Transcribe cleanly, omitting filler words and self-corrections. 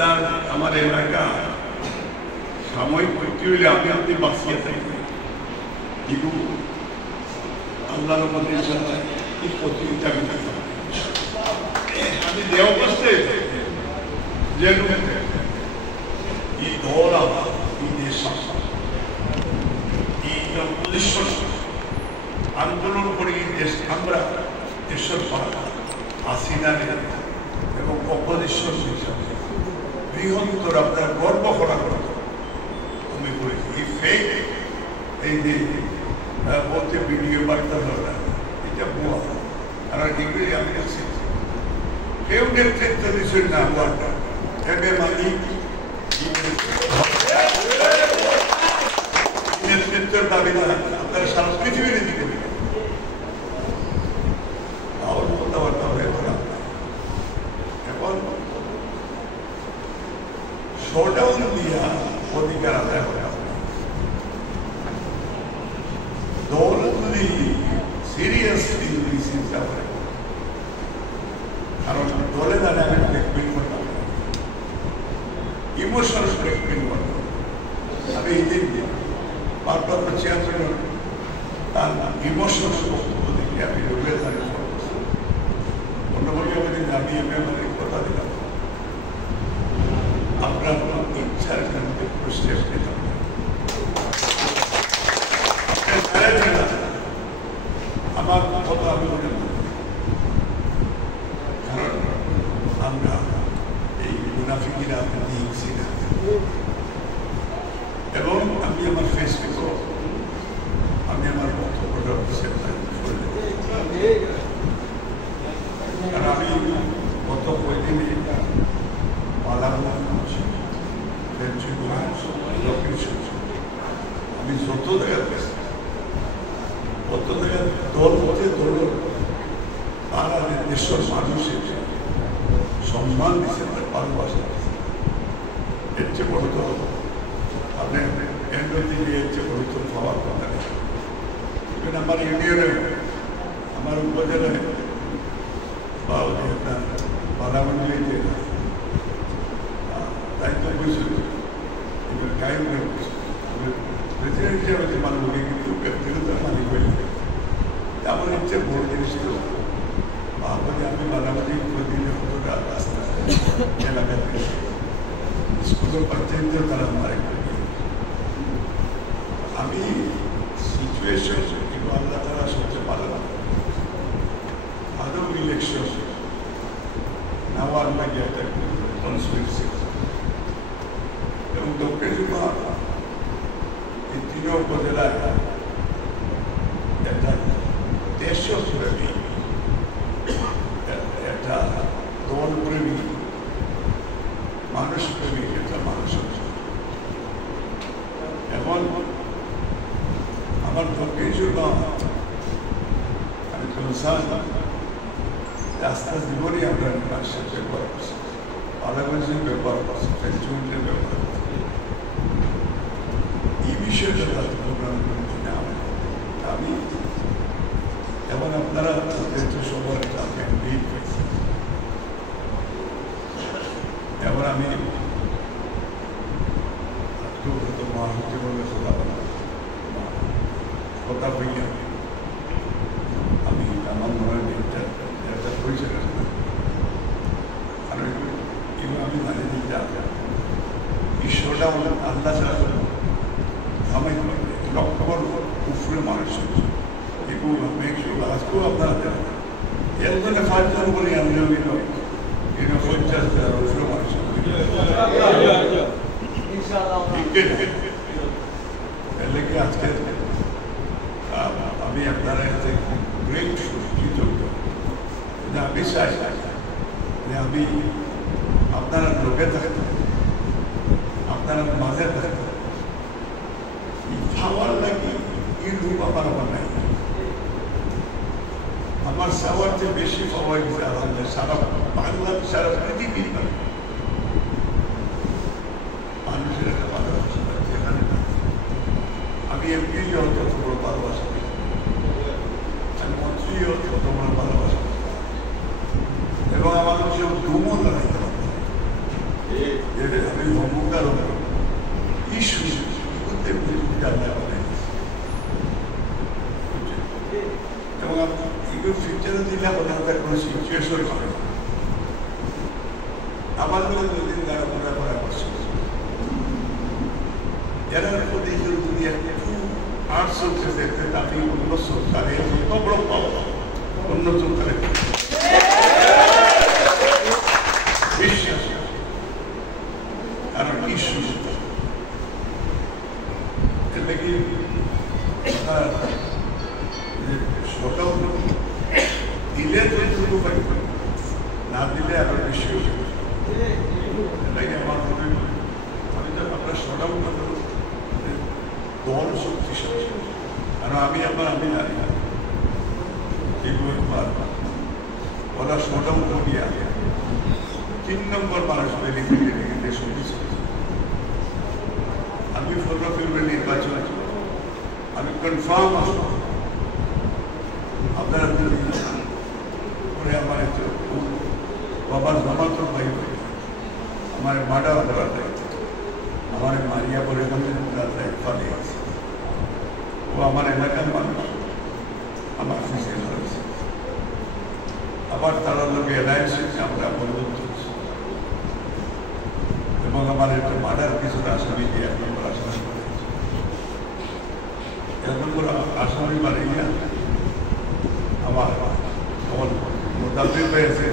আপনার আমার এলাকা সাময়িক ক্ষতি হইলে আপনি বাঁচিয়ে থাকবেন, কিন্তু আল্লাহর মধ্যে এই প্রতিযোগিতা আমি দেওয়া করতে যে এই দল এই দেশ এই আন্দোলন করে এই দেশ আমরা দেশের হাসিনারে এবং অপোজিশন হিসাবে বৃহত্তর আপনারা গর্ব করা আমি করেছি। এই ফেক এই যে বলতে ভিডিও বার্তা ধরা এটা ভুয়া, কারণ এগুলি আমি দেখছি কেউ নেতৃত্ব দিচ্ছেন না ভুয়াটা এবে মালিক নেতৃত্বের দাবি না আপনারা সারা পৃথিবীর দিকে কথাবার্তা হয়ে করা এখন শোডাউন দিয়া অধিকার আদায় করা দল যদি সিরিয়াসলি যদি চিন্তা করে, কারণ দলে দ্বারা আমি ব্রেকমেন্ট করতাম ইমোশনাল ব্রেকমেন্ট করতাম। আমি এই দিন বারবার চেয়ারম্যান তার ইমোশনাল বক্তব্য দেখে আমি রুবে থাকে অন্যভাবে আমি আমাদের কথা দিলাম আপনার ইচ্ছার কারণে স্টেপ নিতাম আমার কথা আমি মনে করি, কারণ আমরা এই মুনাফিকিরা দিয়েছি না। এবং আমি আমার ফেসবুকও আমি আমার বক্তব্যটা কারণ আমি গত কয়েকদিনে আমি যত জায়গায় পেয়েছি কত জায়গায় দল হতে দল তারা দেশের মানুষের সম্মান দিচ্ছে, ভালোবাসা দিচ্ছে। এর চেয়ে বড় তো আপনি কেন্দ্র থেকে এর চেয়ে বড় তো পাওয়ার কথা নেই। আমার ইউনিয়নে আমার উপজেলায় বা আপনার বালামন্দিতে দায়িত্ব বুঝল কায়ম প্রেসিডেন্ট হিসাবে মানবকে কিন্তু ব্যক্তিগত মালিক হয়ে আমার ইচ্ছে বড় জিনিস ছিল ভাবলে আমি মাঝামাঝি প্রতিদিনে কতটা রাস্তা এলাকাতে স্কুলের বাচ্চাদের তারা মারে আমি সিচুয়েশন কিন্তু আল্লাহ তারা সবচেয়ে ভালো লাগে আদৌ ইলেকশন নেওয়ার লাগে একটা কনস্পিরেসি এবং দক্ষিণ এই তিন উপজেলায় একটা দেশপ্রেমী একটা দলপ্রেমী মানুষপ্রেমী একটা মানুষ এখন আমার দক্ষিণ আমি কনসার্ন রাস্তা জীবনই আমরা মানুষের ব্যবহার করছি, পালাগঞ্জের ব্যবহার করছি, পেন্টুমেন্টের ব্যবহার করছি। এই বিষয়টা আমি এবং আপনারা সবার এবার আমি মহাসচিবভাবে কথা বললে আমি আমার মনে হয় একটা পরিচয় কারণ এবার আমি জানি যে ঈশ্বরটা আল্লাহ ছাড়া আমি লক্ষ্য উফরে মানুষ এগুলো আজকেও আপনারা একজনে 5 জন করে আনলেও কিন্তু 50,000 উফরে মানুষ লেগে আজকে আমি আপনারা কাছে গ্রেট কৃতজ্ঞ যে আমি চাই যে আমি আপনারা লোকে থাকতে আপনারা মাঝে থাকতে খাওয়ার লাগে এই রূপ আমার নাই আমার সবার চেয়ে বেশি পাওয়া গেছে আলহামদুলিল্লাহ সারা বাংলা সারা পৃথিবীর মানুষের একটা ভালোবাসা এখানে আমি এমপি যত বড় ভালোবাসা আমি মন্ত্রীও তত বড় ভালোবাসা এবং আমার কেউ দুমন লাগাইতে পারবে হোক আর ইস্যু করতে জানা এবং এগুলো ফিউচারে দিলে ওনাদের কোনো সিচুয়েশন হবে না। আমাদের দুদিন দ্বারা ওরা পরামর্শ যারা প্রতি যদি একটু আর্টস হচ্ছে তাকে অন্য সরকারে অন্য বড় পাওয়া অন্য সরকারে বিশ্বাস কারণ ইস্যু এটা কি সকাল দিলে যতটুকু পাই না দিলে আরো বেশি এটাই আমার মনে হয়। আমি তো আপনার সকাল দল শক্তিশালী কারণ আমি জানি না ওরা সকাল করিয়া 3 নম্বর মানুষ লিখে শক্তি আমি 14 ফেব্রুয়ারি নির্বাচন আমি কনফার্ম আসবো আপনারা করে আমার বাবার জমাতো ভাই আমার মাডা করার দায়িত্ব আমার মারিয়া বলে দায়িত্ব আছে ও আমার এলাকার মানুষ আমার ফিজিক্যাল রয়েছে আবার তারা লোকে অ্যালায়েন্স আমরা বন্ধুত্ব এবং আমার একটা মার্ডার কিছুটা আসামি দিয়ে 1 নম্বর আসামি করেছে 1 নম্বর আসামি মারি আমার মোতাবেক হয়েছে।